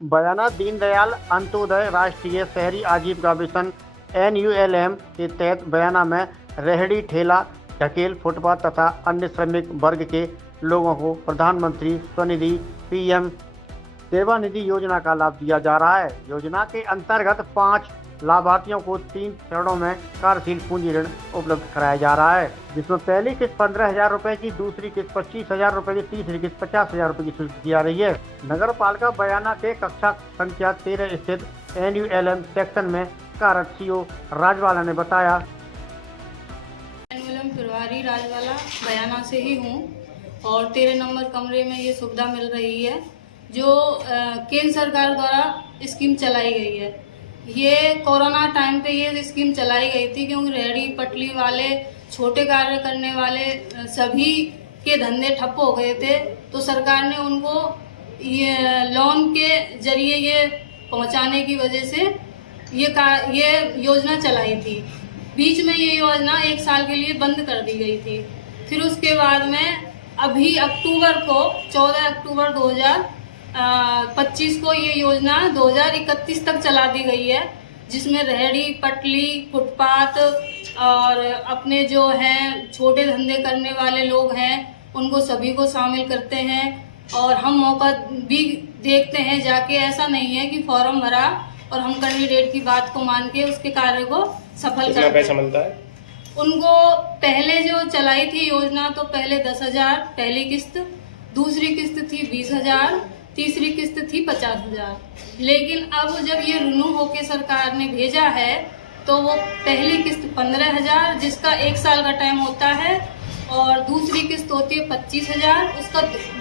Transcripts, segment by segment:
बयाना दीनदयाल अंत्योदय राष्ट्रीय शहरी आजीविका मिशन NULM के तहत बयाना में रेहड़ी ठेला ढकेल फुटपाथ तथा अन्य श्रमिक वर्ग के लोगों को प्रधानमंत्री स्वनिधि PM सेवानिधि योजना का लाभ दिया जा रहा है। योजना के अंतर्गत 5 लाभार्थियों को 3 चरणों में कार्यशील पूंजी ऋण उपलब्ध कराया जा रहा है, जिसमें पहली किस्त 15,000 रुपए की, दूसरी किस्त 25,000 रुपए की, तीसरी किस्त 50,000 रुपए की स्वीकृत की जा रही है। नगर पालिका बयाना के कक्षा संख्या 13 स्थित NULM सेक्शन में कार्यरत CO राजवाला ने बताया। NULM प्रभारी राजवाला बयाना से ही हूँ और 13 नंबर कमरे में ये सुविधा मिल रही है जो केंद्र सरकार द्वारा स्कीम चलाई गई है। ये कोरोना टाइम पे ये स्कीम चलाई गई थी क्योंकि रेहड़ी पटली वाले, छोटे कार्य करने वाले सभी के धंधे ठप हो गए थे, तो सरकार ने उनको ये लोन के जरिए ये पहुंचाने की वजह से ये योजना चलाई थी। बीच में ये योजना 1 साल के लिए बंद कर दी गई थी। फिर उसके बाद में अभी अक्टूबर को 14 अक्टूबर 2025 को ये योजना 2031 तक चला दी गई है, जिसमें रेहड़ी पटली फुटपाथ और अपने जो हैं छोटे धंधे करने वाले लोग हैं उनको सभी को शामिल करते हैं। और हम मौका भी देखते हैं जाके, ऐसा नहीं है कि फॉर्म भरा और हम कैंडिडेट की बात को मान के उसके कार्य को सफल करते हैं। पैसा मिलता है उनको पहले जो चलाई थी योजना, तो पहले 10,000 पहली किस्त, दूसरी किस्त थी 20,000, तीसरी किस्त थी 50,000। लेकिन अब जब ये रिन्यू होके सरकार ने भेजा है तो वो पहली किस्त 15,000 जिसका 1 साल का टाइम होता है, और दूसरी किस्त होती है 25,000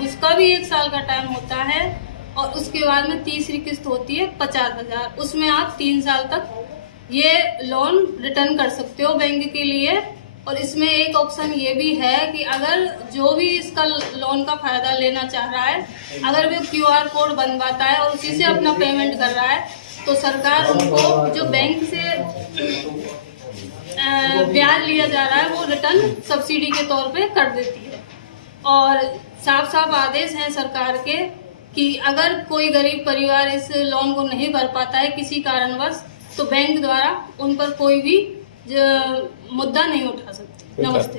उसका भी 1 साल का टाइम होता है, और उसके बाद में तीसरी किस्त होती है 50,000। उसमें आप 3 साल तक ये लोन रिटर्न कर सकते हो बैंक के लिए। और इसमें एक ऑप्शन ये भी है कि अगर जो भी इसका लोन का फायदा लेना चाह रहा है, अगर वो QR कोड बनवाता है और उसी से अपना पेमेंट कर रहा है, तो सरकार उनको जो बैंक से ब्याज लिया जा रहा है वो रिटर्न सब्सिडी के तौर पे कर देती है। और साफ साफ आदेश हैं सरकार के कि अगर कोई गरीब परिवार इस लोन को नहीं भर पाता है किसी कारणवश, तो बैंक द्वारा उन पर कोई भी मुद्दा नहीं उठा सकते। नमस्ते।